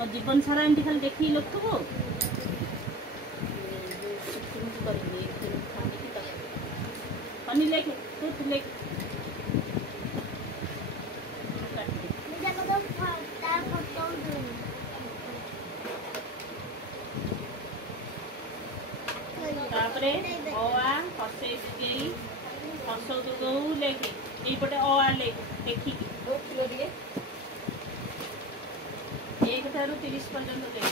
और जीवन सारा एमती खाली देखी लिखुबो लेखे तू लेख तापरे ओआ हसे गई हसो तो गौ लेखे ए पटे ओआ लेख देखी की दो किलो दिए 1 थारु 30 पर्यंत लेख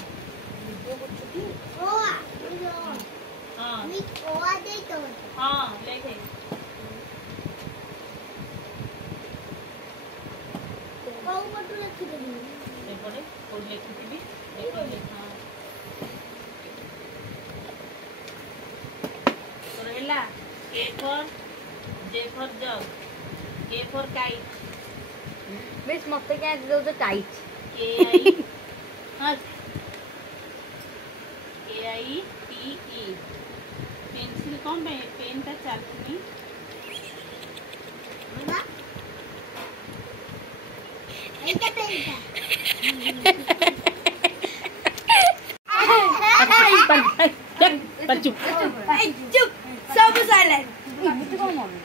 दो छुट्टी ओआ हां मी ओआ दे तो हां लेखे कौ पटु लिखि देबी ए पटे ओ लिखि देबी देखो हां A for J for jug, K for kite. Miss, मस्ते क्या है जो kite? K I T E. Pencil कौन पे पेन का चाकू मम्मा ऐसा पेन का चुप चुप सब साइलेंट मुझे कौन मम्मी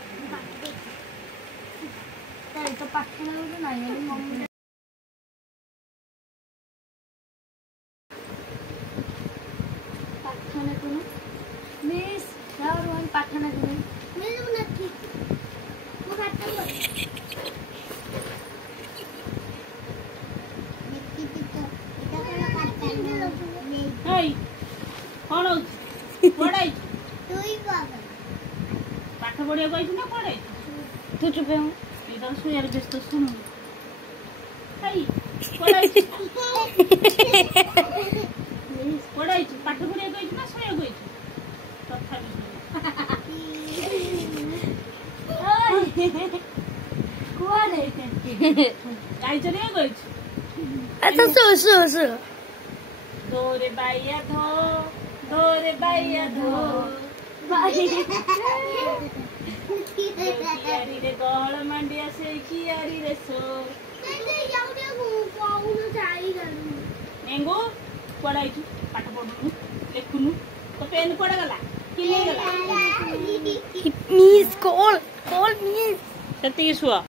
तो पाखना तो नहीं है मम्मी पाखना तो मिस यार वो पाखना तो नहीं मैं ठीक वो खाता हूं हाय कौन पढ़ाई तू ही बाबा पाठ पढ़िया कहि ना पढ़े तू चुप है इधर सुयर व्यस्त सुन हाय पढ़ाई पढ़ाई पाठ पढ़िया कहि ना सुया कहि तथा कुआ रे गाई चलिया कहि अच्छा सो धोरे बाइया धो बाई कियारी रे गहळ मांडिया से कियारी रे सो एंगो पढ़ाई पाठ पढ़नु लिखनु तो पेन पड़ गला कि ले गला मिस कॉल मिस सती सुआ